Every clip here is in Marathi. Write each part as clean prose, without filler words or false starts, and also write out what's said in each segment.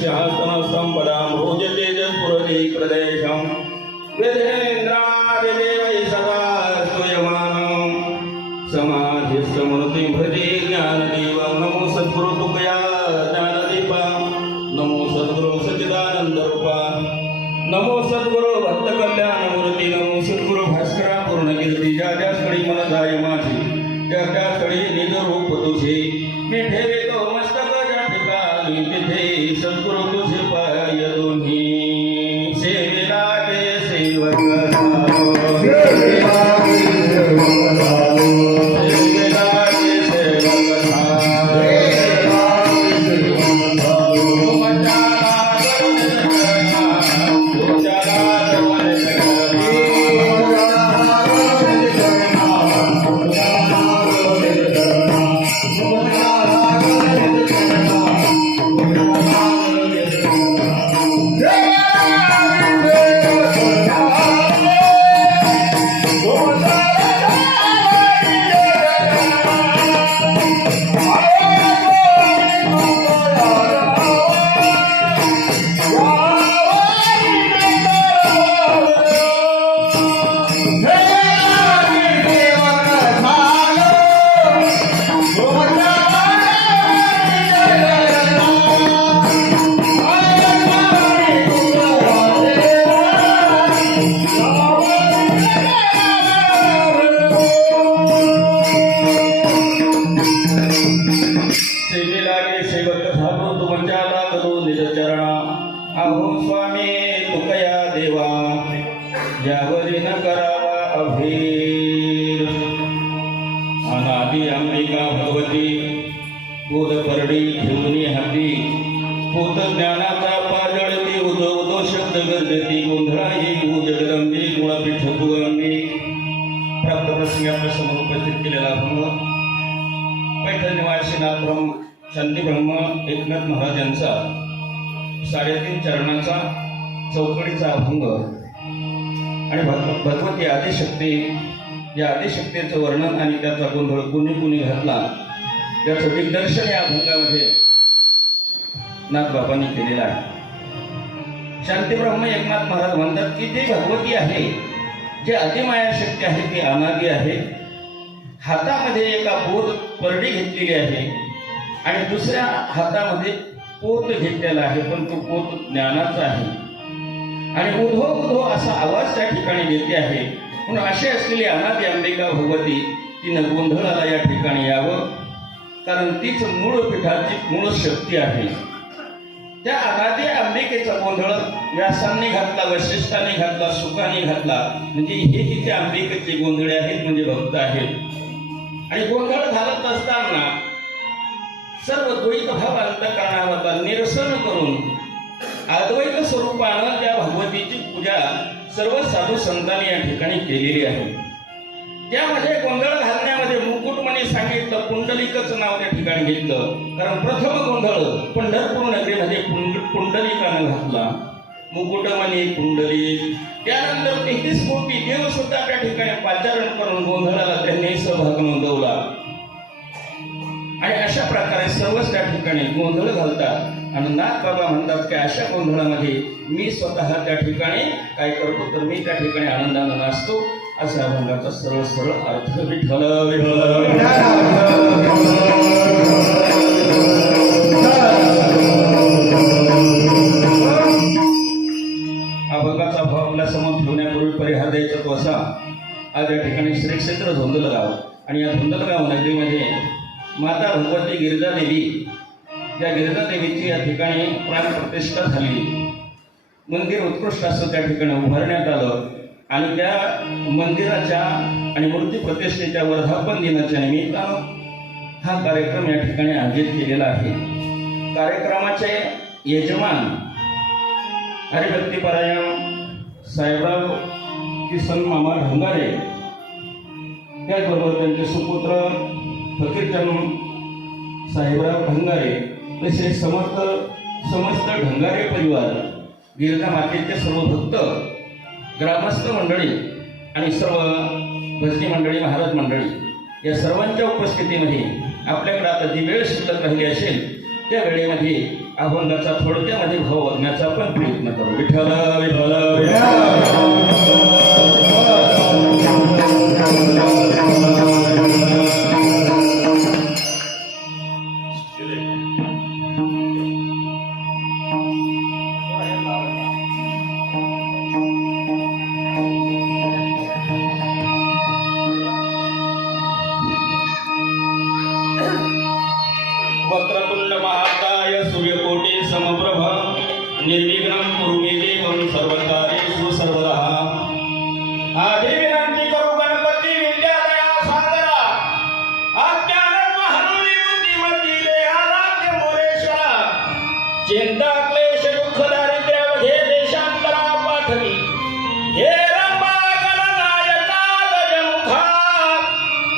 शासन संपदां भोजते जपुरदीकृदेशं वेदेन्द्रादिदेवै सदा स्तूयमानं समाधिस्थमूर्तिं भजे ज्ञानदेवं नमो सद्गुरु तुकया ज्ञानदीपा नमो सद्गुरु सच्चिदानंदरूपा नमो सद्गुरु भक्त कल्याणमूर्ती नमो सद्गुरु भास्करा पूर्णकीर्ती ज्या ज्या स्थळी मन जाय माझी त्या त्या स्थळी निज रूप तुझे मी ठेवे तो मस्तक ज्या ठिकाणी तिथे सद्गुरु तुझे पाय दोन्ही सेवेला ते सेवक झालो सेवेला ते सेवक झालो सेवेला ते सेवक अहो स्वामी तुकया देवा यावरी न करावा अभीर अनादि अंबिका भगवती बोध परडी ठेवणी हाती भूत ज्ञानाचा पाजळती उदो उदो शब्द गरजती गोंधळाही भू जगदंबे गुणपीठ भुगंबे प्राप्त प्रसंगी आपल्या समोर उपस्थित केलेला अभंग पैठण निवासीनाथ ब्रह्म शांती ब्रह्म एकनाथ महाराज यांचा 3.5 चरणाचा चौकडीचा अभंग आणि भगवती आदिशक्ती या आदिशक्तीचं वर्णन आणि त्याचा गोंधळ कुणी कुणी घातला याचं दिग्दर्शन या अभंगामध्ये नाथबाबांनी केलेलं आहे. शांतीब्रह्म एकनाथ महाराज म्हणतात की ते भगवती आहे जे आदिमाया शक्ती आहे ती अनादी आहे. हातामध्ये एका बोध परडी घेतलेली आहे आणि दुसऱ्या हातामध्ये पोत घेतलेला आहे पण तो पोत ज्ञानाचा आहे आणि उधो उधो असा आवाज त्या ठिकाणी देते आहे. म्हणून अशी असलेली अनादी अंबिका भगवती तिनं गोंधळाला या ठिकाणी यावं कारण तीच मूळ पीठाची मूळ शक्ती आहे. त्या अनादी अंबिकेचा गोंधळ व्यासांनी घातला वशिष्ठांनी घातला सुखांनी घातला म्हणजे हे तिथे अंबिकेचे गोंधळे आहेत म्हणजे भक्त आहेत. आणि गोंधळ घालत असताना सर्व द्वैत भाव अंतःकरणावरचा निरसन करून अद्वैत स्वरूपानं त्या भगवतीची पूजा सर्व साधू संतांनी या ठिकाणी केलेली आहे. त्यामध्ये गोंधळ घालण्यामध्ये मुकुटमणी सांगितलं पुंडलिकच नाव त्या ठिकाणी घेतलं कारण प्रथम गोंधळ पंढरपूर नगरीमध्ये पुंडलिकानं घातला मुकुटमणी पुंडलिक. त्यानंतर 33 कोटी देव सुद्धा त्या ठिकाणी पाचारण करून गोंधळाला त्यांनी सहभाग नोंदवला आणि अशा प्रकारे सर्वच त्या ठिकाणी गोंधळ घालतात. आणि नाथबाबा म्हणतात की अशा गोंधळामध्ये मी स्वतः त्या ठिकाणी काय करतो तर मी त्या ठिकाणी आनंदानं नाचतो. असा अभंगाचा सरळ सरळ अर्थ विठ्ठल अभंगाचा भाव आपल्या समोर ठेवण्यापूर्वी परिहार द्यायचा तो असा. आज या ठिकाणी श्री क्षेत्र धोंदलगाव आणि या धोंदलगाव नगरीमध्ये माता भगवती गिरिजादेवी या गिरिजादेवीची या ठिकाणी प्राणप्रतिष्ठा झाली. मंदिर उत्कृष्ट असं त्या ठिकाणी उभारण्यात आलं आणि त्या मंदिराच्या आणि मूर्ती प्रतिष्ठेच्या वर्धापन दिनाच्या निमित्तानं हा कार्यक्रम या ठिकाणी आयोजित केलेला आहे. कार्यक्रमाचे यजमान हरिभक्तीपरायण साहेबराव किसन मामा ढंगारे त्याचबरोबर त्यांचे सुपुत्र फकीरचंद साहेबराव ढंगारे तसेच समस्त ढंगारे परिवार गिरजा मातेचे सर्व भक्त ग्रामस्थ मंडळी आणि सर्व भजनी मंडळी महाराज मंडळी या सर्वांच्या उपस्थितीमध्ये आपल्याकडे आता जी वेळ शिल्लक राहिली असेल त्या वेळेमध्ये अभंगाचा थोडक्यामध्ये भाव बघण्याचा आपण प्रयत्न करू. विठ्ठल विठ्ठल वक्रतुंड महाकाय सूर्यकोटि समप्रभ निर्विघ्नं कुरु मे देवं सर्वकार्येषु सर्वदा. आधी विनंती करू गणपती विद्यादया सागरा अज्ञान हरवी बुद्धिमती देहाराध्य मोरेश्वरा. चिंता क्लेश दुःख दारिद्र्यामध्ये देशांतरा पाठवी हे रंबा गणनायका गजमुखा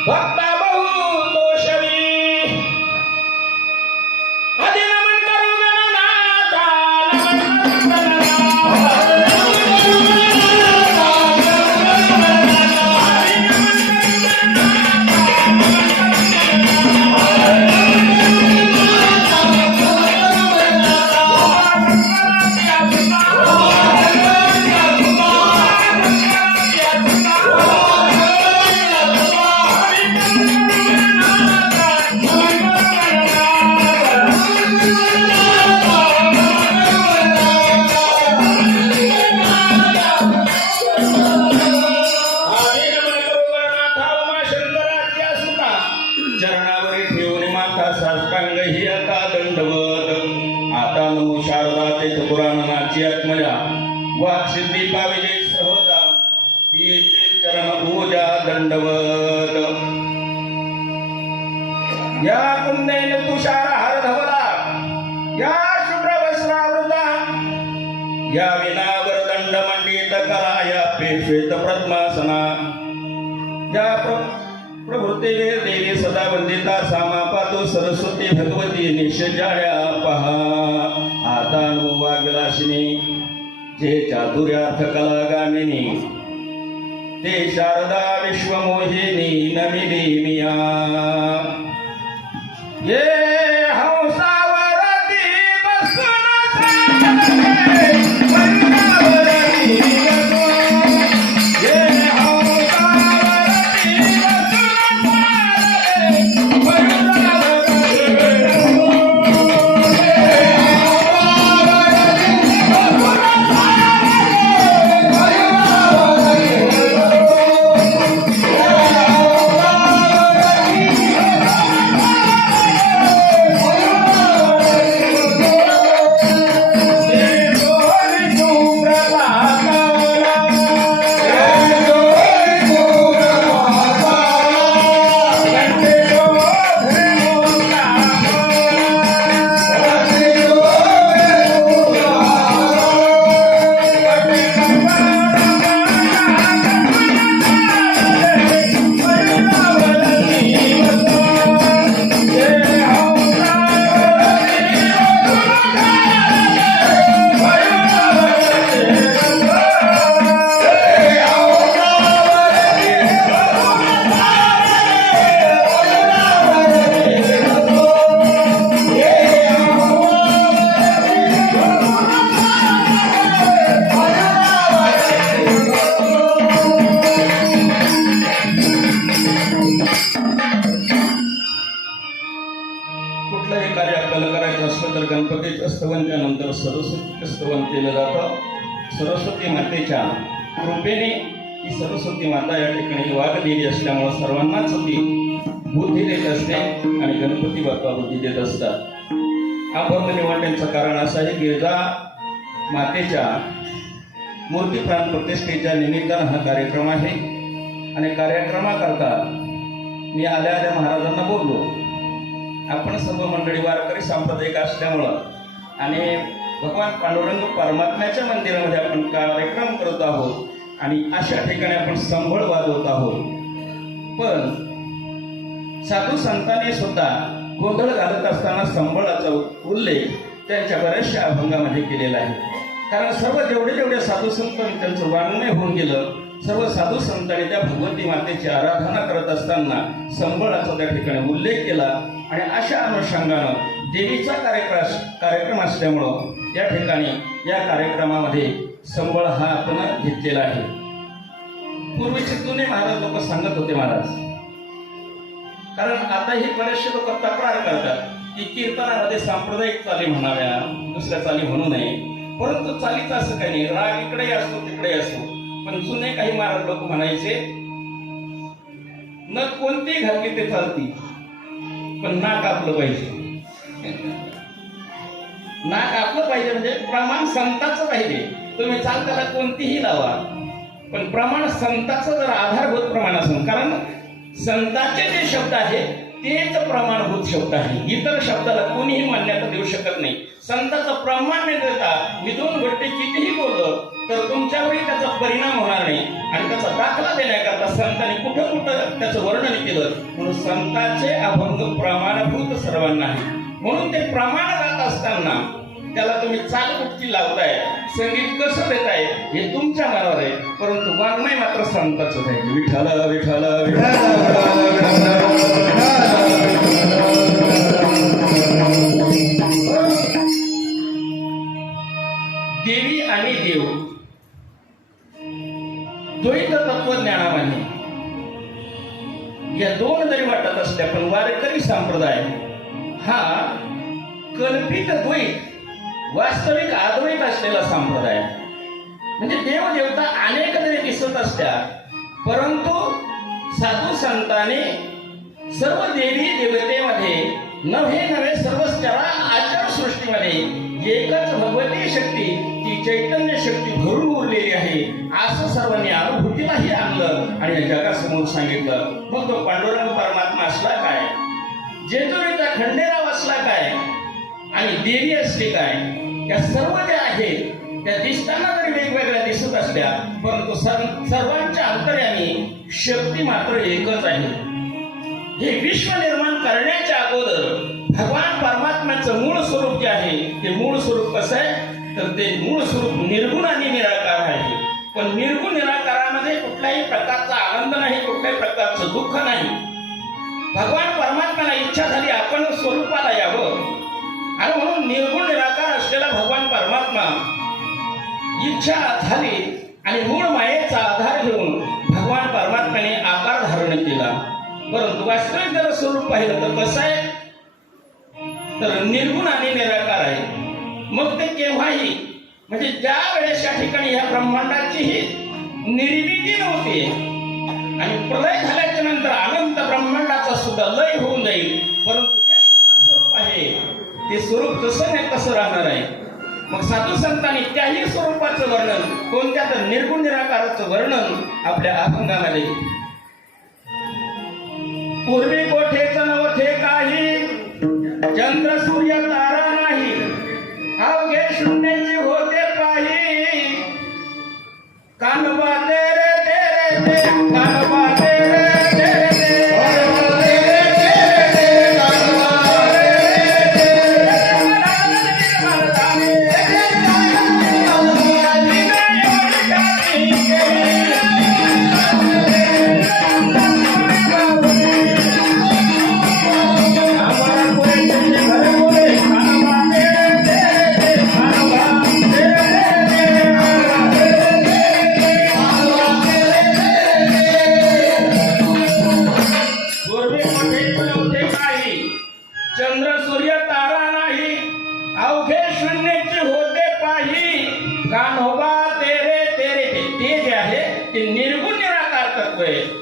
भक्ता बहु दोषवी. चरणावरी ठेवून माथा साष्टांग ही आता दंडवत. आता नमो शारदा तेथ पुराणाची आत्मजा वाक सिद्धी पाविजे सहजा येथे चरण पूजा दंडवत. या कुंदेन तुषार हार धवला या शुभ्र वस्त्रावृता या विनावर दंड मंडित करा या पेश्वेत पद्मासना. या प्रभृते देवी सदा वंदिता सामा पातो सरस्वती भगवती निश्चयाळ्या पहा. आता नो वाग्विलासिनी जे चातुर्यार्थ कला गामिनी ते शारदा विश्वमोहिनी नमिनी मिया. ये हंसावरती बसून चाले वृंदावनी बसून. ये हंसावरती कुठलंही कार्य आपल्याला करायचं असलं तर गणपतीचं स्तवन त्यानंतर सरस्वतीचं स्तवन केलं जातं. सरस्वती मातेच्या कृपेने ही सरस्वती माता या ठिकाणी वाघ देवी असल्यामुळे सर्वांनाच ती बुद्धी देत असते आणि गणपती बाप्पा बुद्धी देत असतात. अभंग निवडण्याचं कारण असं आहे की गिरजा मातेच्या मूर्ती प्राण प्रतिष्ठेच्या निमित्तानं हा कार्यक्रम आहे. आणि कार्यक्रमाकरता मी आल्या महाराजांना बोललो. आपण सर्व मंडळी वारकरी सांप्रदायिक असल्यामुळं आणि भगवान पांडुरंग परमात्म्याच्या मंदिरामध्ये आपण कार्यक्रम करत आहोत आणि अशा ठिकाणी आपण संबळ वाजवत आहोत. पण साधू संतांनी सुद्धा गोंधळ घालत असताना संबळाचा उल्लेख त्यांच्या बऱ्याचशा अभंगामध्ये केलेला आहे. कारण सर्व जेवढे साधू संतांनी त्यांचं वाङ्मय होऊन गेलं, सर्व साधू संतांनी त्या भगवती मातेची आराधना करत असताना संबळाचा त्या ठिकाणी उल्लेख केला. आणि अशा अनुषंगानं देवीचा कार्यक्रम असल्यामुळं या ठिकाणी या कार्यक्रमामध्ये संबळ हा आपण घेतलेला आहे. पूर्वीचे जुने महाराज लोक सांगत होते महाराज, कारण आता ही बरेचसे लोक तक्रार करतात की कीर्तनामध्ये सांप्रदायिक चाली म्हणाव्या, दुसऱ्या चाली म्हणू नये. परंतु चालीचं असं काही नाही, राग इकडेही असतो तिकडेही असतो. पण जुने काही महाराज लोक म्हणायचे, न कोणती घातली ते चालती, पण नाक आपलं पाहिजे. नाक आपलं पाहिजे म्हणजे प्रमाण संताचं पाहिजे. तुम्ही चालताना कोणतीही लावा, पण प्रमाण संताचं जर आधारभूत प्रमाण असेल, कारण संतांचे जे शब्द आहेत तेच प्रमाणभूत शब्द आहे. इतर शब्दाला कोणीही मान्यता देऊ शकत नाही. संतांचं प्रमाण न देता मी दोन गोष्टी कितीही बोललो तर तुमच्यावरही त्याचा परिणाम होणार नाही. आणि त्याचा दाखला देण्याकरता संतांनी कुठं कुठं त्याचं वर्णन केलं. म्हणून संतांचे अभंग प्रमाणभूत सर्वांना आहे. म्हणून ते प्रमाण जात असताना त्याला तुम्ही चाल कुठची लावताय, संगीत कसं देताय हे तुमच्या मनावर आहे. परंतु वाङ्मय मात्र संतांच आहे. विठ्ठल विठ्ठल देवी आणि देव द्वैत तत्वज्ञानामध्ये या दोन जरी वाटत असल्या, पण वारकरी संप्रदाय हा कल्पित द्वैत वास्तविक अद्वैत असलेला संप्रदाय. म्हणजे देव देवता अनेक जरी दिसत असत्या, परंतु साधू संतांनी सर्व देवी देवतेमध्ये नव्हे सर्व आचार सृष्टीमध्ये एकच भगवती शक्ती, ती चैतन्य शक्ती भरून उरलेली आहे असं सर्वांनी अनुभूतीलाही आणलं आणि या जगासमोर सांगितलं. मग तो पांडुरंग परमात्मा असला काय, जेजुरीचा खंडेराव असला काय, आणि देवी असली काय, या सर्व ज्या आहेत त्या दिसताना जरी वेगवेगळ्या दिसत असल्या, परंतु सर्वांच्या अंतर्यामी शक्ती मात्र एकच आहे. हे विश्व निर्माण करण्याच्या अगोदर भगवान परमात्म्याचं मूळ स्वरूप जे आहे ते मूळ स्वरूप कसं आहे तर ते मूळ स्वरूप निर्गुण आणि निराकार आहे. पण निर्गुण निराकारामध्ये कुठल्याही प्रकारचा आनंद नाही, कुठल्याही प्रकारचं दुःख नाही. भगवान परमात्म्याला इच्छा झाली आपण स्वरूपाला यावं, आणि म्हणून निर्गुण निराकार असलेला भगवान परमात्मा इच्छा झाली आणि मूळ मायेचा आधार घेऊन भगवान परमात्म्याने आकार धारण केला. परंतु वास्तविक जर स्वरूप पाहिलं तर कसं आहे तर निर्गुण आणि निराकार आहे. मग ते केव्हाही म्हणजे ज्या वेळेस या ठिकाणी ह्या ब्रह्मांडाचीही निर्मिती नव्हती आणि प्रलय झाल्याच्या नंतर अनंत ब्रह्मांडाचा सुद्धा लय होऊन जाईल, परंतु जे शुद्ध स्वरूप आहे ते स्वरूप तसं नाही तसं राहणार आहे. मग साधू संतांनी त्याही स्वरूपाचं वर्णन, कोणत्या तर निर्गुण निराकाराचं वर्णन आपल्या अभंगामध्ये. पूर्वी कोठेच नव्हते काही, चंद्र सूर्य तारा नाही, अवघे शून्याची होते पाही, कानबा तेरे तेरे ते, कानबा तेरे तेरे ते,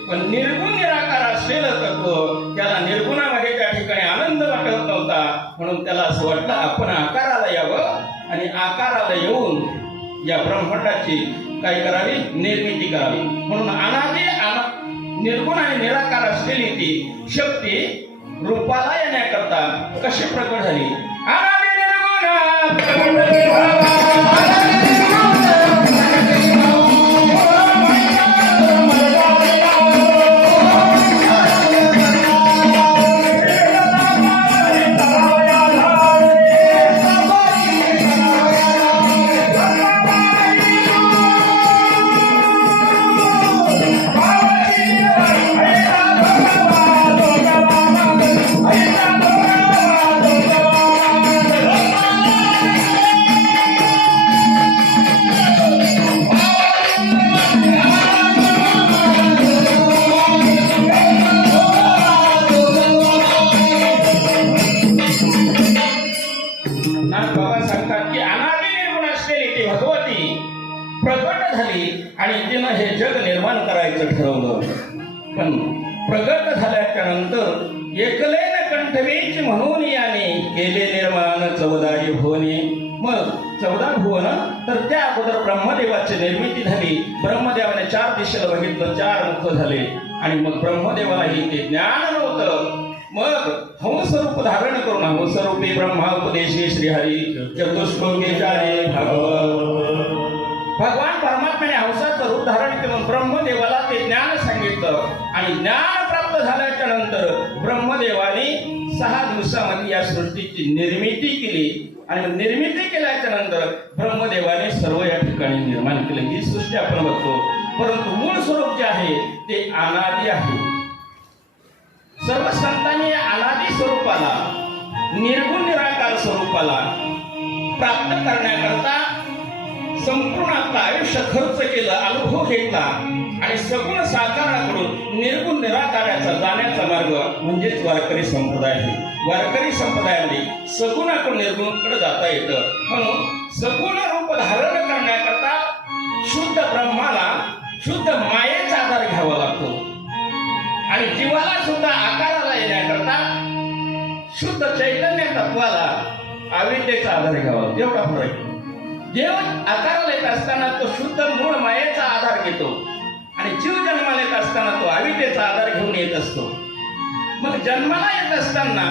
पण निर्गुण निराकार असलेलं तत्व त्याला निर्गुणामध्ये त्या ठिकाणी आनंद वाटत नव्हता. म्हणून त्याला असं वाटलं आपण आकाराला यावं आणि आकाराला येऊन या ब्रह्मांडाची काय करावी, निर्मिती करावी. म्हणून अनादि निर्गुण आणि निराकार असलेली ती शक्ती रूपाला येण्याकरता कशी प्रकट झाली. अनादि निर्गुण करायचं ठरवलं. पण प्रगट झाल्याच्या नंतर एकलेन कंठवेची म्हणून याने केले निर्माण 14 भुवने. मग 14 भुवन, तर त्या अगोदर ब्रह्मदेवाची निर्मिती झाली. ब्रह्मदेवाने 4 दिशेला बघितलं, 4 मुख झाले. आणि मग ब्रह्मदेवालाही ते ज्ञान नव्हतं. मग हंस रूप धारण करून हंस रूपी ब्रह्मा उपदेशी श्रीहरी चतुष्कोटी जाणे भगवान परमात्म्याने हंसाचं रूप धारण करून ब्रह्मदेवाला ते ज्ञान सांगितलं. आणि ज्ञान प्राप्त झाल्याच्या नंतर ब्रह्मदेवाने 6 दिवसामध्ये या सृष्टीची निर्मिती केली. आणि निर्मिती केल्याच्या नंतर ब्रह्मदेवाने सर्व या ठिकाणी निर्माण केले. ही सृष्टी आपण बघतो, परंतु मूळ स्वरूप जे आहे ते अनादी आहे. सर्व संतांनी या अनादी स्वरूपाला, निर्गुण निराकार स्वरूपाला प्राप्त करण्याकरता संपूर्ण आपलं आयुष्य खर्च केलं, अनुभव घेतला. आणि सगुण साकाराकडून निर्गुण निराकाराचा जाण्याचा मार्ग म्हणजेच वारकरी संप्रदाय आहे. वारकरी संप्रदायामध्ये सगुणाकडून निर्गुणाकडे जाता येतं. म्हणून सगुण रूप धारण करण्याकरता शुद्ध ब्रह्माला, शुद्ध मायेचा आधार घ्यावा लागतो. आणि जीवाला सुद्धा आकाराला येण्याकरता शुद्ध चैतन्य तत्वाला, अविद्येचा आधार घ्यावा. एवढा फरक. देव आकाराला येत असताना तो शुद्ध मूळ मायेचा आधार घेतो. आणि जीव जन्माला येत असताना तो अविद्येचा आधार घेऊन येत असतो. मग जन्माला येत असताना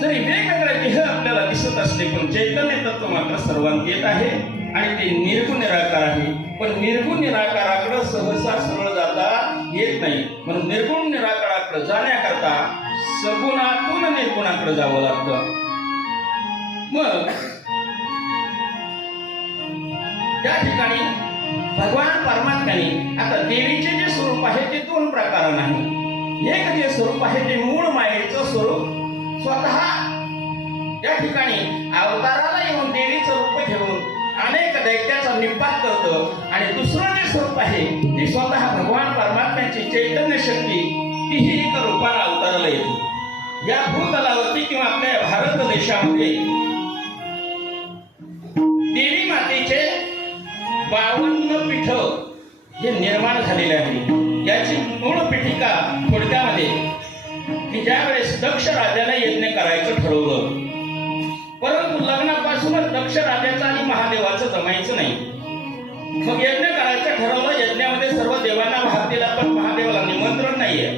जरी वेगवेगळे देह आपल्याला दिसत असले, पण चैतन्य तत्व मात्र सर्वांत येत आहे. आणि ते निर्गुण निराकार आहे. पण निर्गुण निराकाराकडे सहसा सरळ जाता येत नाही. म्हणून निर्गुण निराकाराकडे जाण्याकरता सगुणातून निर्गुणाकडे जावं लागतं. मग त्या ठिकाणी भगवान परमात्म्याने आता देवीचे जे स्वरूप आहे ते 2 प्रकाराने आहे. एक जे स्वरूप आहे ते मूळ मायेचं स्वरूप, स्वतः त्या ठिकाणी अवताराला येऊन देवीचं रूप घेऊन अनेक दैत्याचा निपात करतं. आणि दुसरं जे स्वरूप आहे ते स्वतः भगवान परमात्म्याची चैतन्य शक्ती, तीही एक रूपाने अवताराला येते. या भूतलावरती किंवा आपल्या भारत देशामध्ये देवी मातेचे 52 पीठ हे निर्माण झालेले आहे. याची मूळ पीठिका थोडक्यामध्ये की ज्यावेळेस दक्ष राजाने यज्ञ करायचं ठरवलं, परंतु लग्नापासूनच दक्ष राजाचं आणि महादेवाचं जमायचं नाही. मग यज्ञ करायचं ठरवलं. यज्ञामध्ये सर्व देवांना भाग दिला, पण महादेवाला निमंत्रण नाहीये.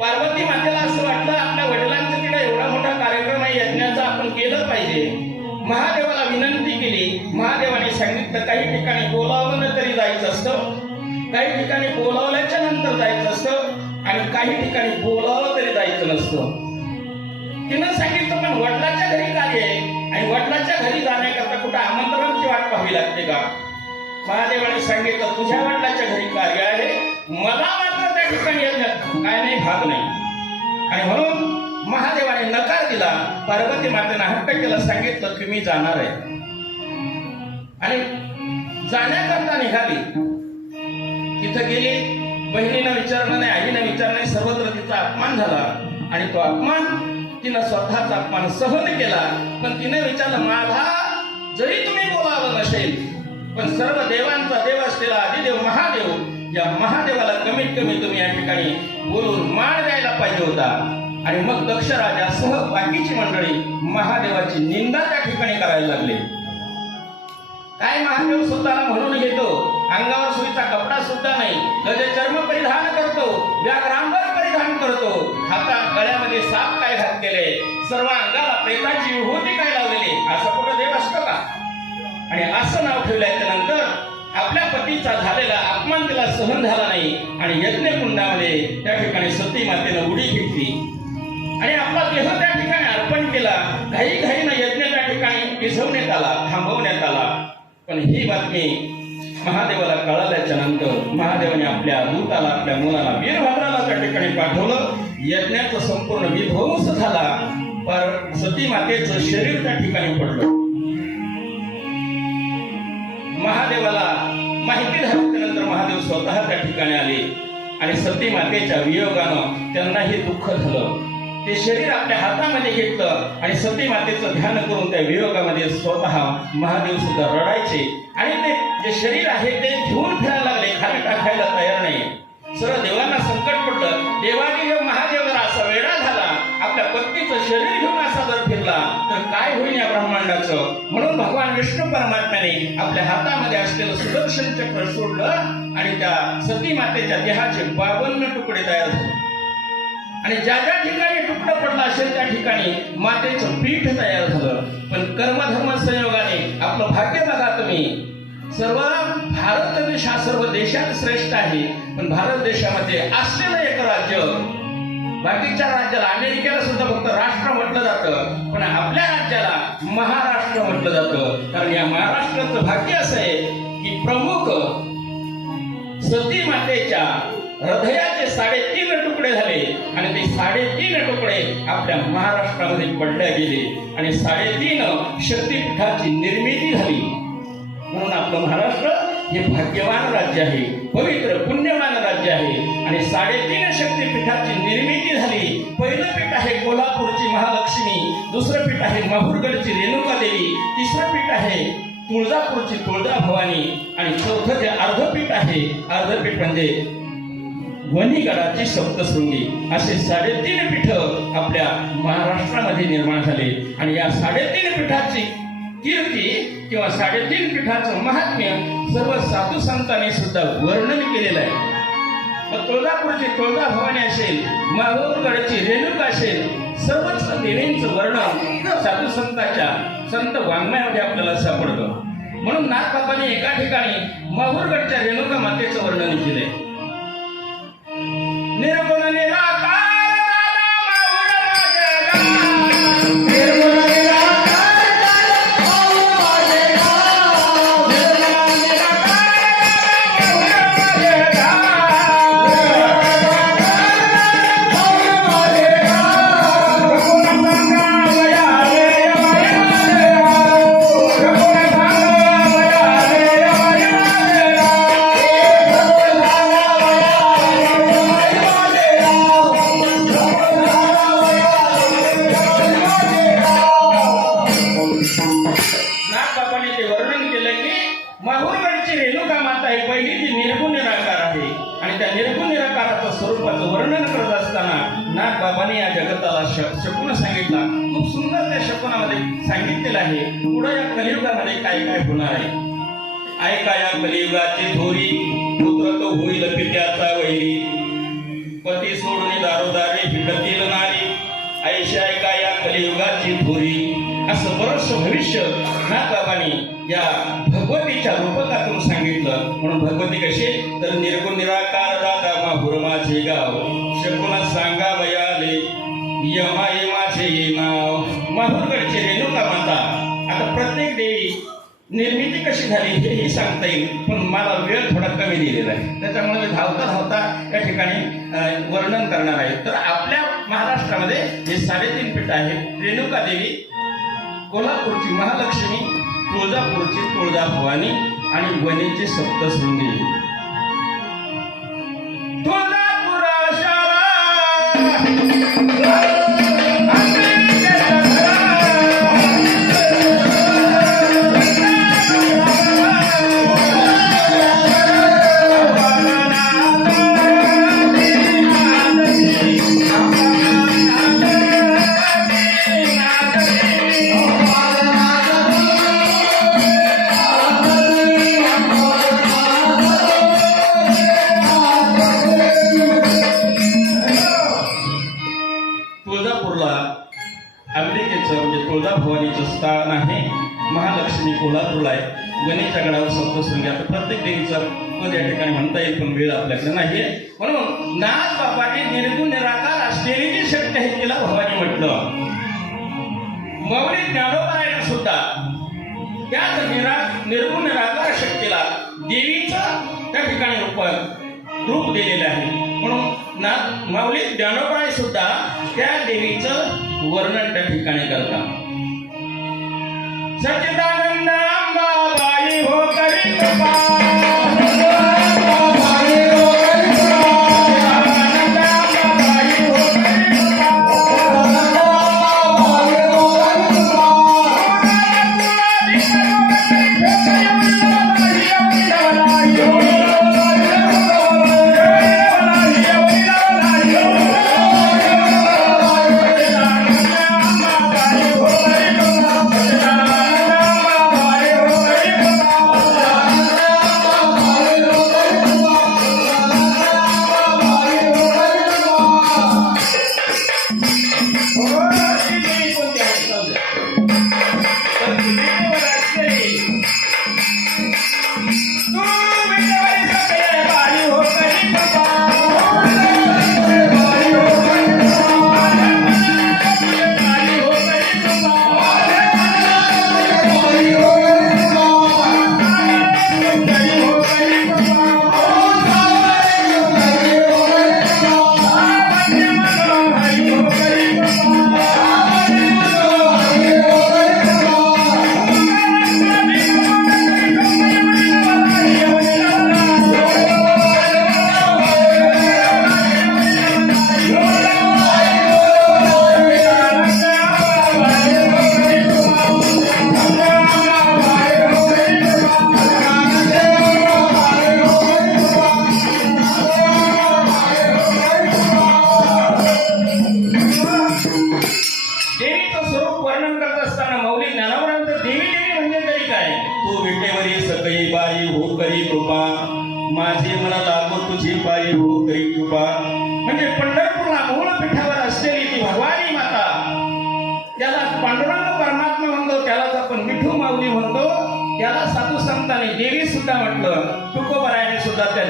पार्वती मातेला असं वाटलं आपल्या वडिलांचं तिकडे एवढा मोठा कार्यक्रम आहे यज्ञाचा, आपण केलं पाहिजे. महादेवाला विनंती केली. महादेवाने सांगितलं काही ठिकाणी बोलावलं तरी जायचं असतं, काही ठिकाणी बोलावल्याच्या नंतर जायचं असतं, आणि काही ठिकाणी बोलावलं तरी जायचं नसतं. तिनं सांगितलं पण वडिलांच्या घरी कार्य आहे आणि वडिलांच्या घरी जाण्याकरता कुठं आमंत्रणाची वाट पाहावी लागते का? महादेवाने सांगितलं तुझ्या वडिलांच्या घरी कार्य आहे, मला मात्र त्या ठिकाणी यज्ञात काय नाही, भाग नाही. आणि म्हणून महादेवाने नकार दिला. पार्वती मातेने हट्ट केला, सांगितलं की मी जाणार आहे. आणि जाण्याकरता निघाली. तिथं गेली. बहिणीनं विचारलं नाही, आईनं विचारलं नाही, सर्वत्र तिचा अपमान झाला. आणि तो अपमान तिनं स्वतःचा अपमान सहन केला. पण तिने विचारलं माझा जरी तुम्ही बोलावं नसेल, पण सर्व देवांचा देव असलेला आदिदेव महादेव, या महादेवाला कमीत कमी तुम्ही या ठिकाणी बोलून मान द्यायला पाहिजे होता. आणि मग दक्ष राजासह बाकीची मंडळी महादेवाची निंदा त्या ठिकाणी करायला लागले. काय महादेव स्वतःला म्हणून घेतो, अंगावर सुईचा कपडा सुद्धा नाही, गजे चर्म परिधान करतो, व्याघ्रांबर परिधान करतो, हातात गळ्यामध्ये साप काय घातलेले, सर्व अंगाला प्रेताची विभूती काय लावलेली, असं कुठं देव असतो का? आणि असं नाव ठेवल्याच्या नंतर आपल्या पतीचा झालेला अपमान तिला सहन झाला नाही. आणि यज्ञकुंडामध्ये त्या ठिकाणी सती मातेनं उडी घेतली आणि आपला देह त्या ठिकाणी अर्पण केला. घाईघाईनं यज्ञ त्या ठिकाणी विझवण्यात आला, थांबवण्यात आला. पण ही बातमी महादेवाला कळाल्याच्या नंतर महादेवाने आपल्या दूताला, आपल्या मुलाला, वीरभद्राला त्या ठिकाणी पाठवलं. यज्ञाचा संपूर्ण विध्वंस झाला. पर सती मातेचं शरीर त्या ठिकाणी पडलं. महादेवाला माहिती झाल्यानंतर महादेव स्वतः त्या ठिकाणी आले आणि सती मातेच्या वियोगानं त्यांनाही दुःख झालं. ते शरीर आपल्या हातामध्ये घेतलं आणि सती मातेचं ध्यान करून त्या वियोगामध्ये स्वतः महादेव सुद्धा रडायचे आणि ते जे शरीर आहे ते घेऊन फिरायला लागले, खाली टाकायला तयार नाही. सर्व देवांना संकट पडलं. देवाने जर महादेव जर असा वेडा झाला, आपल्या पत्नीचं शरीर घेऊन असा जर फिरला तर काय होईल या ब्रह्मांडाचं. म्हणून भगवान विष्णू परमात्म्याने आपल्या हातामध्ये असलेलं सुदर्शन चक्र सोडलं आणि त्या सती मातेच्या देहाचे 52 तुकडे तयार झाले आणि ज्या ज्या ठिकाणी तुकडं पडलं असेल त्या ठिकाणी मातेचं पीठ तयार झालं. पण कर्मधर्म संयोगाने आपलं भाग्य बघा तुम्ही, सर्व भारत देश हा सर्व देशात श्रेष्ठ आहे, पण भारत देशामध्ये असलेलं एक राज्य, बाकीच्या राज्याला अमेरिकेला सुद्धा फक्त राष्ट्र म्हटलं जातं, पण आपल्या राज्याला महाराष्ट्र म्हटलं जातं. कारण या महाराष्ट्राचं भाग्य असं आहे की प्रमुख सती मातेच्या हृदयाचे 3.5 तुकडे झाले आणि ते 3.5 तुकडे आपल्या महाराष्ट्रामध्ये पडले गेले आणि 3.5 शक्तीपीठाची निर्मिती झाली. म्हणून आपलं महाराष्ट्र हे भाग्यवान राज्य आहे, पवित्र पुण्यवान राज्य आहे आणि 3.5 शक्तीपीठाची निर्मिती झाली. पहिलं पीठ आहे कोल्हापूरची महालक्ष्मी, दुसरं पीठ आहे माहूरगडची रेणुका देवी, तिसरं पीठ आहे तुळजापूरची तुळजा भवानी आणि चौथं जे अर्धपीठ आहे, अर्धपीठ म्हणजे वणीगडाची सप्तशृंगी. असे 3.5 पीठ आपल्या महाराष्ट्रामध्ये निर्माण झाले आणि या 3.5 पीठाची कीर्ती किंवा 3.5 पीठाचं महात्म्य सर्व साधू संतांनी सुद्धा वर्णन केलेलं आहे. मग तुळजापूरची तुळजा भवानी असेल, माहूरगडची रेणुका असेल, सर्वच देवींचं वर्णन साधू संतांच्या संत वाङ्मयामध्ये आपल्याला सापडतं. म्हणून नाथबाबांनी एका ठिकाणी माहूरगडच्या रेणुका मातेचं वर्णन केलंय. निर्गुण निराकार बाबांनी या जगताला शकुन सांगितला. खूप सुंदर त्या शकुनामध्ये सांगितलेलं आहे पुढे या कलियुगामध्ये काय काय होणार आहे. ऐका या कलियुगाची थोरी, पुत्र तो होईल पित्याचा वैरी, पती सोडून दारोदारी हिंडतील नारी, ऐशा ऐका या कलियुगाची थोरी. असं बरंच भविष्य नाथबाबांनी या भगवतीच्या रूपकातून सांगितलं. म्हणून भगवती कशी तर निर्गुण निराकार दादा माहूर माझे गाव, शकुना सांगा वयाले यमाये माझे नाव. माहूरगडची रेणुका माता. आता प्रत्येक देवी निर्मिती कशी झाली हेही सांगता येईल, पण मला वेळ थोडा कमी दिलेला आहे, त्याच्यामुळे मी धावता धावता या ठिकाणी वर्णन करणार आहे. तर आपल्या महाराष्ट्रामध्ये हे 3.5 पीठ आहेत. रेणुका देवी, कोल्हापूरची महालक्ष्मी, तुळजापूरची तुळजा भवानी आणि वणीची सप्तशृंगी. स्थान आहे. महालक्ष्मी कोल्हापूरला आहे, वणीच्या गडावर सप्तशृंगी. आता प्रत्येक देवीचा पद या ठिकाणी म्हणता येईल, पण वेळ आपल्याकडे नाहीये. म्हणून नाथबाबांनी निर्गुण निराकार असलेली जी शक्ती आहे तिला भवानी म्हटलं. मौली ज्ञानोबारायण सुद्धा त्याच निर्गुण निराकार शक्तीला देवीचं त्या ठिकाणी रूप दिलेलं आहे. म्हणून माऊली ज्ञानोबाराय सुद्धा त्या देवीचं वर्णन त्या ठिकाणी करतात. सच्चिदानंद अंबाबाई हो करी कृपा, अंबाबाई हो करी कृपा, आनंद अंबाबाई हो करी कृपा.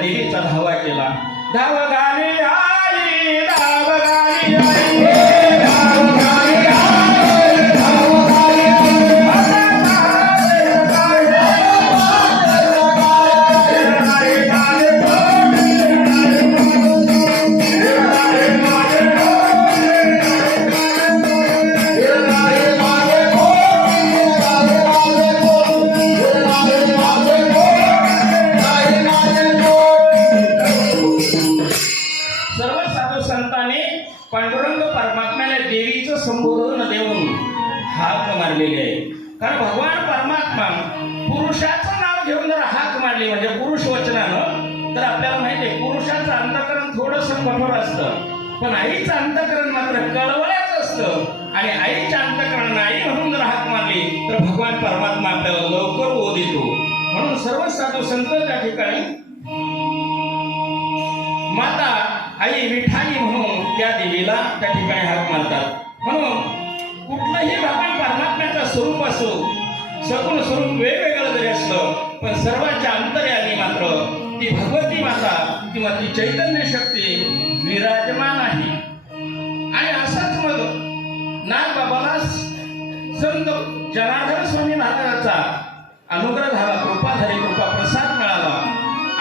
देवीचा धावा केला. धाव गाणी आई, धाव गाणी आई, धाव गाणी आई, धाव गाणी पांडुरंग परमात्म्याला देवीचं संबोधन देऊन हाक मारलेली आहे. कारण भगवान परमात्मा पुरुषाचं नाव घेऊन जर हाक मारली म्हणजे पुरुष वचनानं, तर आपल्याला माहिती आहे पुरुषाचं अंतःकरण थोडंसं कठोर असतं, पण आईचं अंतःकरण मात्र कळवळ्याचं असतं. आणि आईच्या अंतःकरणानं आई म्हणून जर हाक मारली तर भगवान परमात्मा आपल्याला लवकर ओढ देतो. म्हणून सर्व साधू संत त्या ठिकाणी माता आई विठाई म्हणून त्या देवीला त्या ठिकाणी हाक मारतात. म्हणून कुठलंही भगवान परमात्म्याचं स्वरूप असो, सगुण स्वरूप वेगवेगळं जरी असलं, पण सर्वांच्या अंतर्यामी मात्र ती भगवती माता किंवा ती चैतन्य शक्ती विराजमान आहे. आणि असंच मग नागबाबाला संत जनार्दन स्वामी महाराजांचा अनुग्रह झाला, कृपा झाली, कृपा प्रसाद मिळाला.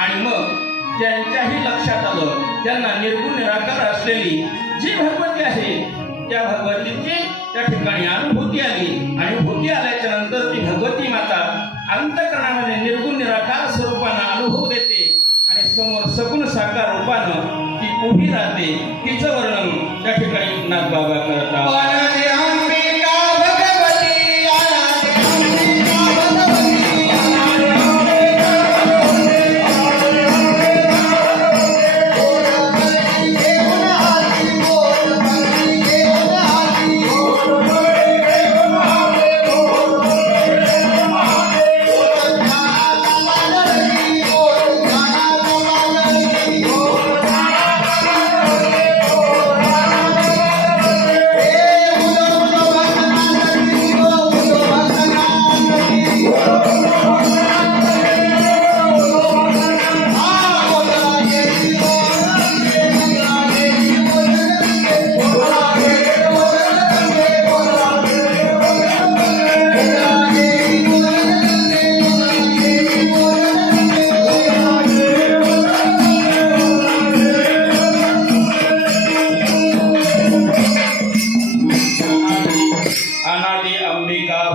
आणि मग त्यांच्याही लक्षात आलं त्यांना निर्गुण निराकार असलेली जी भगवती आहे त्या भगवतीची त्या ठिकाणी अनुभूती आली. आणि भूती आल्याच्या नंतर ती भगवती माता अंतःकरणामध्ये निर्गुण निराकार स्वरूपानं अनुभव देते आणि समोर सगुण साकार रूपानं ती उभी राहते. तिचं वर्णन त्या ठिकाणी नागबाबा करतात.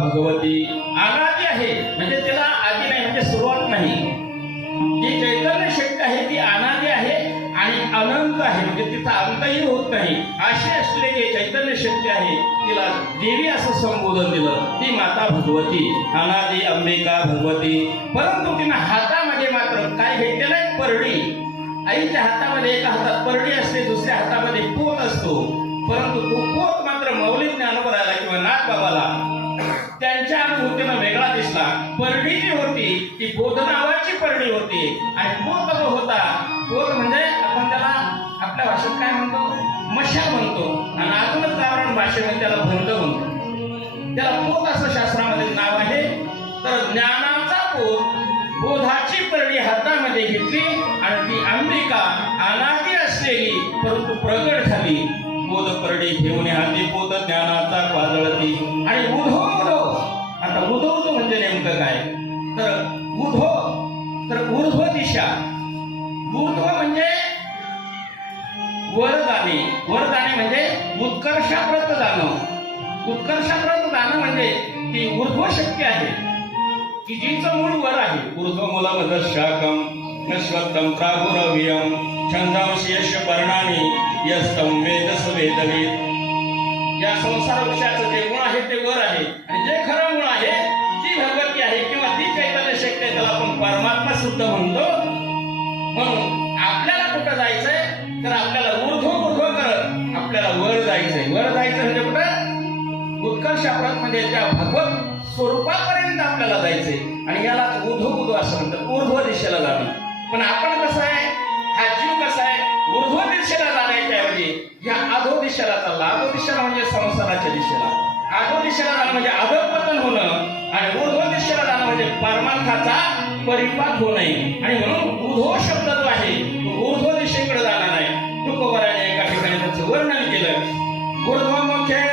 भगवती अनादी आहे, म्हणजे त्याला आदी नाही, म्हणजे सुरुवात नाही. जी चैतन्य शक्ती आहे ती अनादी आहे आणि अनंत आहे, म्हणजे तिचा अंतही होत नाही. अशी असलेली चैतन्य शक्ती आहे, तिला देवी असं संबोधन दिलं. ती माता भगवती, अनादी अंबिका भगवती. परंतु तिनं हातामध्ये मात्र काय घेतलेलं आहे? परडी. आईच्या हातामध्ये एका हातात परडी असते, दुसऱ्या हातामध्ये पोत असतो. परंतु तो पोत मात्र मौली ज्ञानोबराला किंवा नागबाबाला त्यांच्या अनुभूतीनं वेगळा दिसला. परडी जी होती ती बोध नावाची परडी होती आणि पोत जो होता, पोत म्हणजे आपण त्याला आपल्या भाषेत काय म्हणतो? मशाल म्हणतो, आणि अजूनच गावरान भाषेमध्ये त्याला भंड म्हणतो. त्याला पोत असं शास्त्रामध्ये नाव आहे. तर ज्ञानाचा पोत, बोधाची परडी हातामध्ये घेतली आणि ती अंबिका अनादी असलेली परंतु प्रगट झाली. बोध परडी घेऊन हाती पोत ज्ञानाचा पाजळती. आणि उधो उधो, आता उधो उधो म्हणजे नेमकं काय? तर उधो, तर ऊर्ध्व दिशा. ऊर्ध्व म्हणजे वर जाणे, वर जाणे म्हणजे उत्कर्षाप्रत जाणं. उत्कर्षाप्रत जाणं म्हणजे ती ऊर्ध्व शक्ती आहे की जिचं मूळ वर आहे. ऊर्ध्व मूलमदशाकं नश्वत्तं प्रागुरव्यं छंदांशी यश पर्णानि यस्तं वेदस वेदवेद. या संसार वृक्षाचं जे गुण आहे ते वर आहे आणि जे खरं मूळ आहे ती भगवती आहे किंवा ती चैतन्य शक्ती आहे, त्याला आपण परमात्मा सुद्धा म्हणतो. म्हणून आपल्याला कुठं जायचंय? तर आपल्याला ऊर्ध्व करत आपल्याला वर जायचंय. वर जायचं म्हणजे कुठं? उत्कर्षाप्रत म्हणजे त्या भगवत स्वरूपापर्यंत आपल्याला जायचंय आणि याला ऊर्ध्व असं म्हणतात, ऊर्ध्व दिशेला जाणं. पण आपण कसं आहे, हा जीव कसा आहे, ऊर्ध्व दिशेला जाण्याच्या ऐवजी या अधो दिशेला चालला. अधो दिशेला म्हणजे संसाराच्या दिशेला. अधो दिशेला जाणं म्हणजे अधोपतन होणं आणि ऊर्ध्व दिशेला जाणं म्हणजे परमार्थाचा परिपाक होणे. आणि म्हणून उधो शब्द जो आहे त्याचं वर्णन केलं. ऊर्ध्वमुखे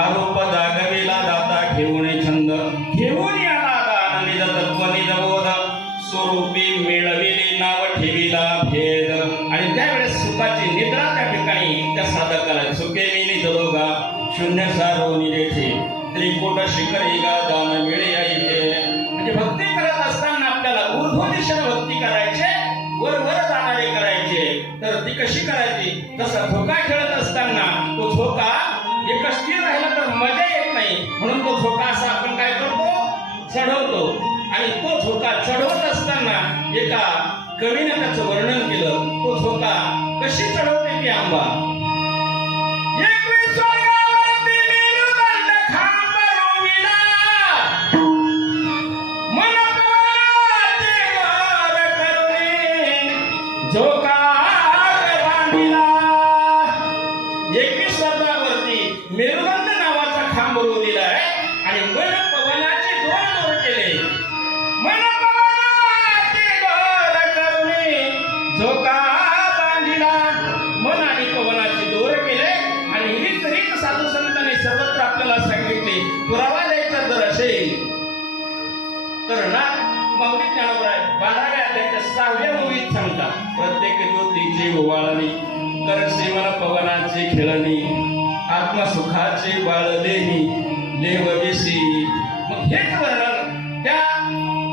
आरोप जागविला दाता ठेवून छंद घेऊन आला दान निज तत्व निज बोध स्वरूपी मिळविली नाव ठेविला भेद. आणि त्यावेळेस सुखाची निद्रा त्या ठिकाणी त्या साधकाला सुखे मिली जलोगा शून्य सारो निरेचे त्रिकूट शिखरी गा दान मिळे आईचे. म्हणजे भक्ती करत असताना आपल्याला ऊर्ध्व दिशेने भक्ती करायचे, वर वर जाणारे करायचे. तर ती कशी करायची? तसा झोका खेळत असताना तो झोका एक स्थिर राहिला तर मजा येत नाही, म्हणून तो झोका असा आपण काय करतो, चढवतो. आणि तो झोका चढवत असताना एका कवीने त्याचं वर्णन केलं. तो झोका कशी चढवते ती आंबा. झोका बांधिला 21 वर्षावरती मेरुदंड नावाचा खांब रोवलेला आहे. आणि मन पवनाचे दोन दोर केले. मन पवनाचे दोर करुणी झोका बांधिला. मन आणि पवनाचे दोर केले. आणि हीच रीत साधू संतांनी सर्वत्र आपल्याला सांगितले. पुरावा द्यायचा जर असेल तर ना माऊली ज्ञानोबराय 12व्या अध्यायाच्या 6व्या ओळीत सांगतात. प्रत्येक ज्योतीची ओवाळणी करसे मन पवनाची खेळणी आत्मसुखाचे बाळलेही लेवविसी. मग हेच वर्णन त्या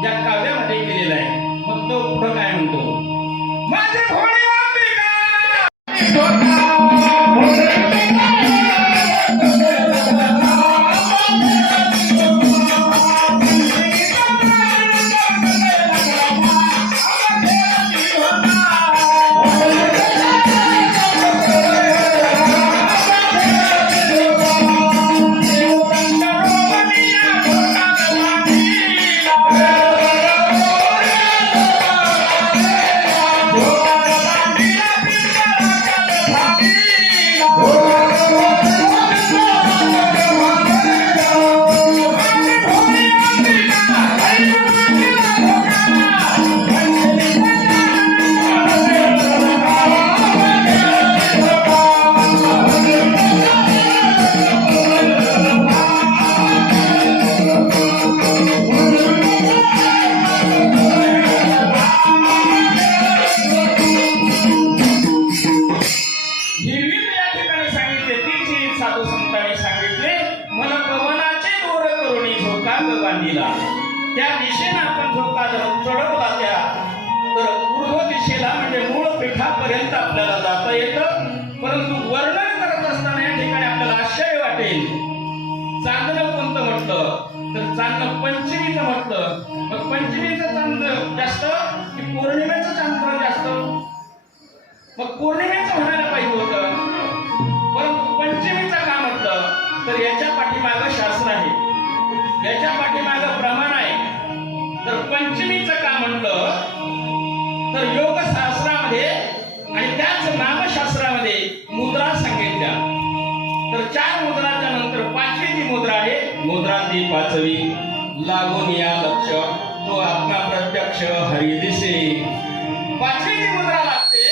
या काव्यामध्ये केलेलं आहे. मग तो पुढं काय म्हणतो, माझे भोळे त्या दिशेने आपण झोका चढवला त्या तर पूर्व दिशेला म्हणजे मूळ पीठापर्यंत आपल्याला जाता येतं. परंतु वर्णन करत असताना या ठिकाणी आपल्याला आश्चर्य वाटेल. चांदणं कोणतं म्हटलं तर चांदणं पंचमीचं म्हटलं. मग पंचमीचं चांद जास्त की पौर्णिमेचं चांद जास्त? मग पौर्णिमेचं म्हणायला पाहिजे होतं, परंतु पंचमीचं का म्हटलं तर याच्या पाठीमागं शास्त्र आहे, याच्या पाठीमागं प्रमाण आहे. तर पंचमीचं का म्हटलं तर योग शास्त्रामध्ये आणि त्याच नाम ती पाचवी लागून या लक्ष तो आत्मा प्रत्यक्ष हरी दिसे. पाचवी जी मुद्रा लागते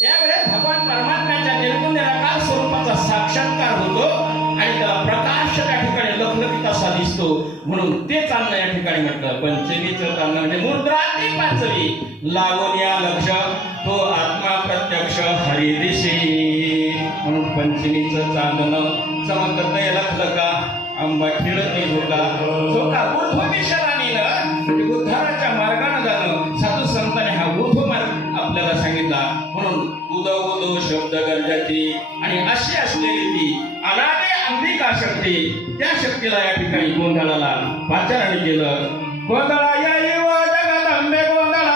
त्यावेळेस भगवान परमात्म्याच्या निर्गुण निराकार स्वरूपाचा साक्षात्कार होतो आणि त्याला प्रकाश त्या ठिकाणी लखलखीत असा दिसतो. म्हणून ते चालणं या ठिकाणी म्हटलं. पंचमीचं चालणं म्हणजे मुद्रा ती पाचवी लागून या लक्ष तो आत्मा प्रत्यक्ष हरी दिसे. म्हणून पंचमीचं चांदणं चमकत लखलका आंबा खिळत झोका झोका ऊर्ध्व दिशेला नेलं म्हणजे उद्धाराच्या मार्गाने जाणं. साधू संतांनी हा ऊर्ध्व मार्ग आपल्याला सांगितला. म्हणून उदो उदो शब्द गरजाची आणि अशी असलेली ती अनादि अंबिका शक्ती त्या शक्तीला या ठिकाणी गोंधळाला पाचाराने केलं. गोंधळा या जगदंबे गोंधळा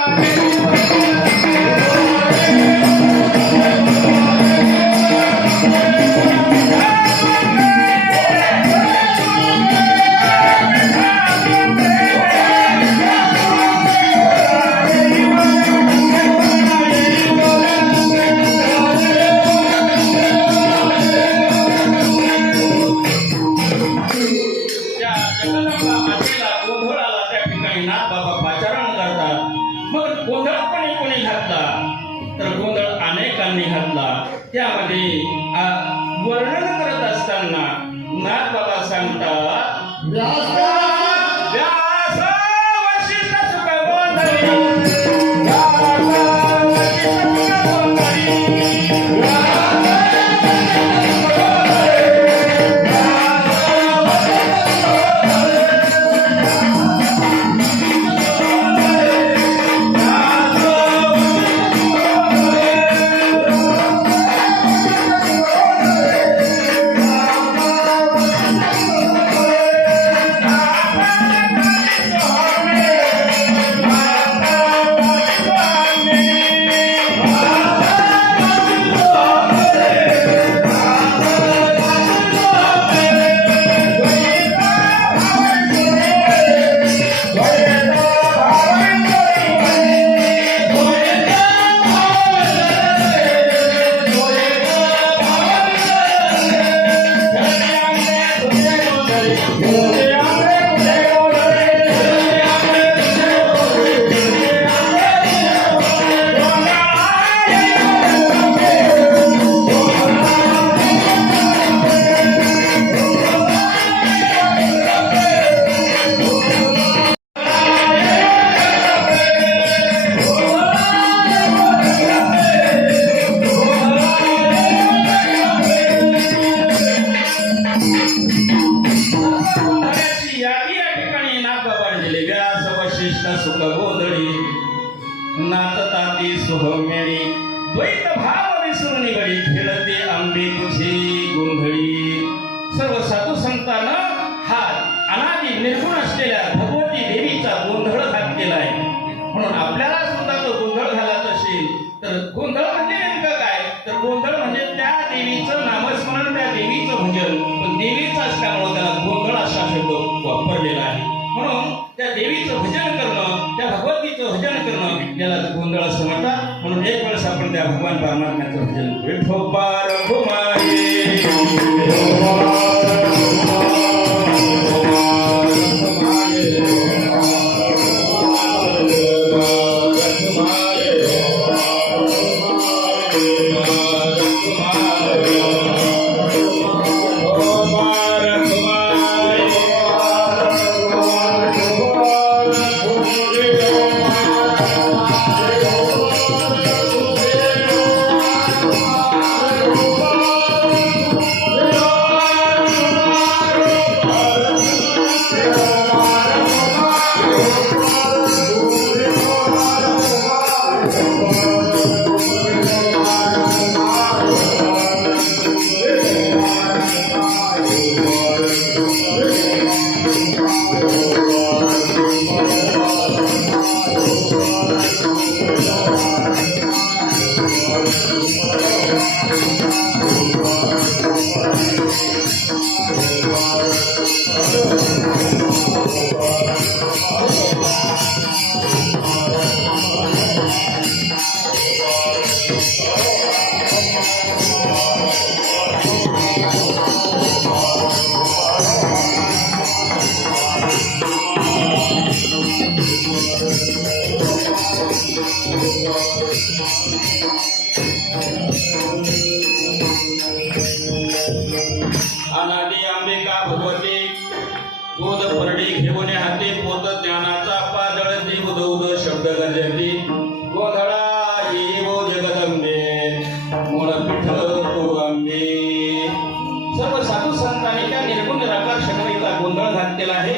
त्यामध्ये वर्णन करत असताना नाथ बाबा सांगतात व्यास वशिष्ठ सुख द्वैत भाव विसरून निघडी खेळते आंबे तुझी गोंधळी. सर्व साधू संतांना हा अनादि निर्गुण असलेल्या भगवती देवीचा गोंधळ घातलेला आहे. म्हणून आपल्याला सुद्धा तो गोंधळ घालत असेल तर गोंधळ म्हणजे नेमकं काय तर गोंधळ म्हणजे त्या देवीचं नामस्मरण त्या देवीचं भजन. पण देवीचं असल्यामुळे त्याला गोंधळ असा शब्द वापरलेला आहे. म्हणून त्या देवीचं भजन करणं त्या भगवतीचं भजन करणं याला गोंधळ असं म्हणतात. म्हणून एक वेळेस आपण त्या भगवान परमात्म्याचं भजन विठोबार घुमाये विठ्ठल सर्व साधू संतांनी त्या निर्गुण निराकार शक्तीचा गोंधळ घातलेला आहे.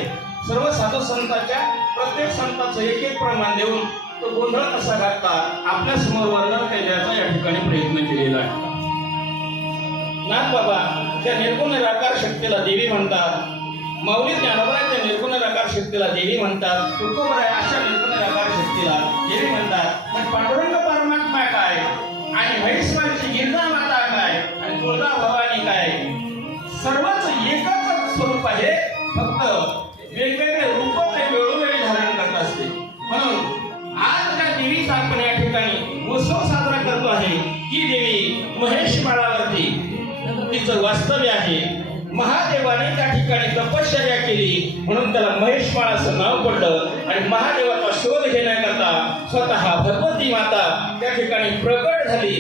सर्व साधू संतांच्या प्रत्येक संतांचं एक एक प्रमाण देऊन तो गोंधळ कसा घातला आपल्या समोर वर्णन करण्याचा या ठिकाणी प्रयत्न केलेला आहे. नाथ बाबा त्या निर्गुण निराकार शक्तीला देवी म्हणतात. माऊली ज्ञानोबा त्या निर्गुण निराकार शक्तीला देवी म्हणतात. तुकोबराय अशा निर्गुण निराकार शक्तीला देवी म्हणतात. पण पांडुरंग परमात्मा काय आणि म्हैसमाची गिरजा माता काय आणि तुळजा भवानी काय, सर्वच एकच स्वरूप आहे. फक्त वेगवेगळे रूप ते वेळोवेळी धारण करत असते. म्हणून आज त्या देवीचा आपण या ठिकाणी उत्सव साजरा करतो आहे. ही देवी महेश माळावरती तिचं वास्तव्य आहे. महादेवाने त्या ठिकाणी तपश्चर्या केली म्हणून त्याला महेशमाळ असं नाव पडलं. आणि महादेवाचा शोध घेण्याकरता स्वतः भगवती माता त्या ठिकाणी प्रकट झाली.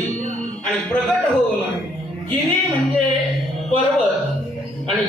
आणि प्रकट होऊन गिरी म्हणजे पर्वत आणि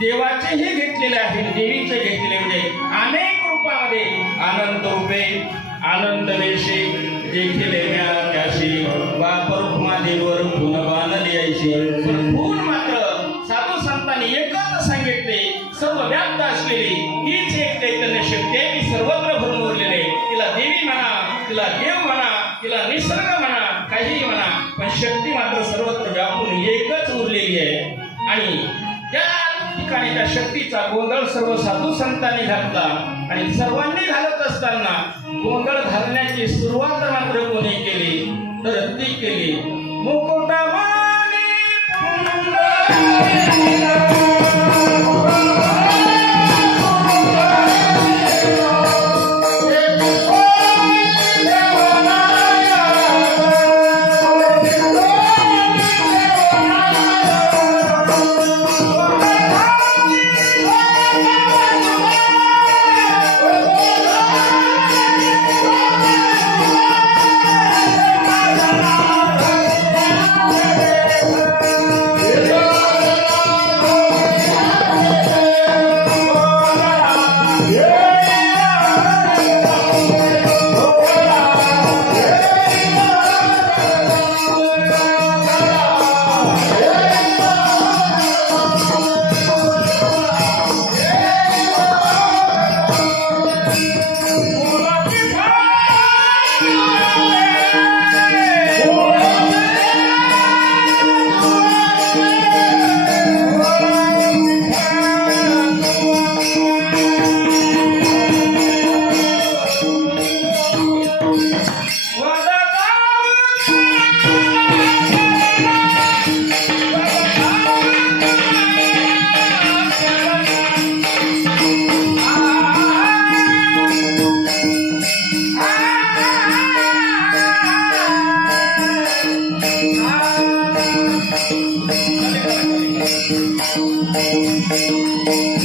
देवाचेही घेतलेले आहे, देवीचे घेतलेले म्हणजे अनेक रूपामध्ये अनंत रूपे अनंत वेशे देखील त्याशी वापर देवर पुनबान द्यायची. पण मात्र साधू संतांनी एकच सांगितले, सर्व व्याप्त असलेली हीच एक चैतन्य शक्ती आहे की सर्वत्र भरून उरलेले. तिला देवी म्हणा, तिला देव म्हणा, तिला निसर्ग म्हणा, काहीही म्हणा, पण शक्ती मात्र सर्वत्र व्यापून एकच उरलेली आहे. आणि त्या ठिकाणी त्या शक्तीचा गोंधळ सर्व साधू संतांनी घातला. आणि सर्वांनी घालत असताना गोंधळ घालण्याची सुरुवात मात्र कोणी केली तर ती केली मुकुटमानी Thank you.